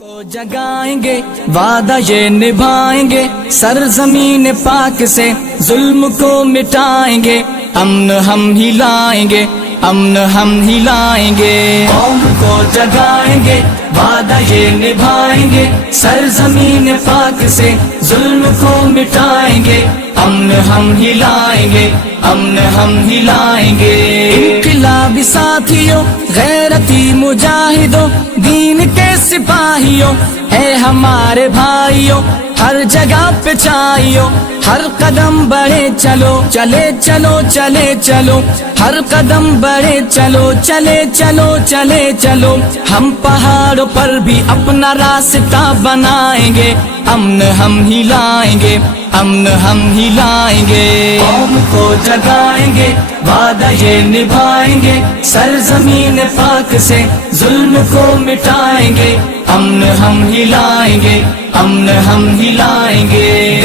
کو جگائیں گے وعدہ یہ نبھائیں گے، سرزمین پاک سے ظلم کو مٹائیں گے، امن ہم ہی لائیں گے، امن ہم ہی لائیں گے۔ قوم کو جگائیں گے وعدہ یہ نبھائیں گے، سرزمین پاک سے ظلم کو مٹائیں گے، امن ہم ہی لائیں گے، امن ہم ہی لائیں گے۔ انقلابی ساتھیوں، غیرتی مجاہدوں، دین کے سپاہیوں، اے ہمارے بھائیوں، ہر جگہ پہ چاہیو، ہر قدم بڑھے چلو، چلے چلو چلے چلو، ہر قدم بڑھے چلو، چلے چلو چلے چلو، ہم پہاڑوں پر بھی اپنا راستہ بنائیں گے، امن ہم ہی لائیں گے، امن ہم ہی لائیں گے۔ قوم کو جگائیں گے وعدہ یہ نبھائیں گے، سرزمین پاک سے ظلم کو مٹائیں گے، امن ہم ہی لائیں گے، امن ہم ہی لائیں گے۔